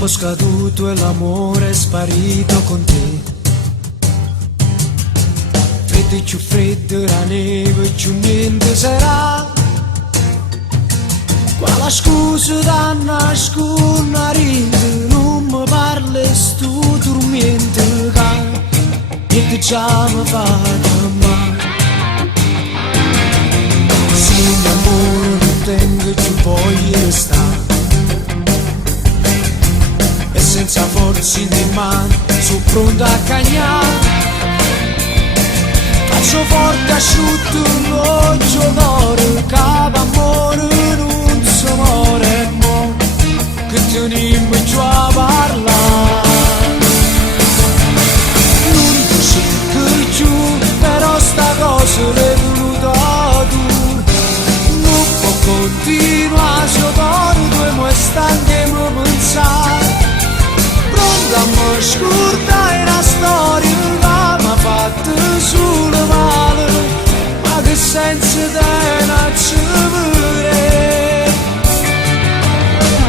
tempo scaduto e l'amore è sparito con te. Freddo e più freddo, la neve e più niente sarà. Quale scusa da nascondere, non mi parli stu dormiente, niente già mi fa male. Se l'amore non tengo più voglia di stare, e senza forze di mano sono pronto a cagnare. Faccio forte asciutto un occhio d'oro, capo amore non si muore, mo che teniamo giù a parlare. Non ti cerco più, però sta cosa l'hai voluta tu. Non può continuare, se cuore due mo è stanco e mi pensare. Pronto a me scordare una storia che mi ha fatto solo male, ma che senso deve avere?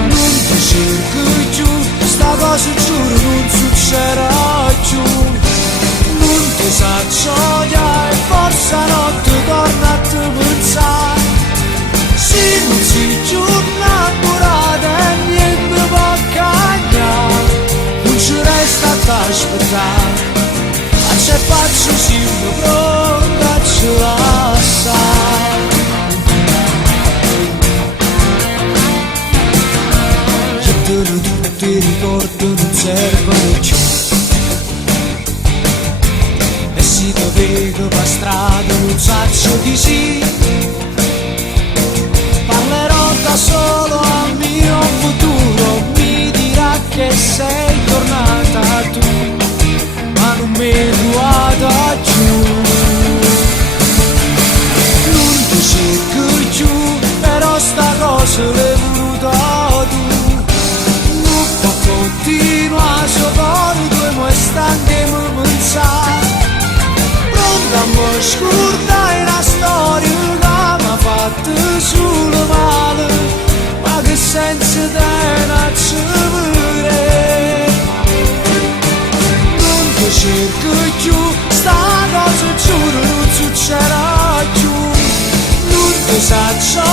Non ti cerco più, sta cosa giuro non succederà più. Non ti saccio odiare e forse a notte torna a te pensare. Se non sei più innamorata e niente può cambiare, non ci resta da aspettare. Se faccio sempre pronta a ce lasciare. Che te ne tutti i ricordi non servono più, e se ti vedo per strada non saccio di sì. Parlerò da solo al mio futuro, mi dirà che sei tornata tu, ma non mi guarda giù. Non ti cerco più, però sta cosa l'hai voluta tu. Non può continuare, se cuore due mo è stanco e mi pensare. Pronto a me scordare una storia che mi ha fatto solo male, ma che senso deve avere? Cerco più, sta cosa giuro non succederà più. Non ti saccio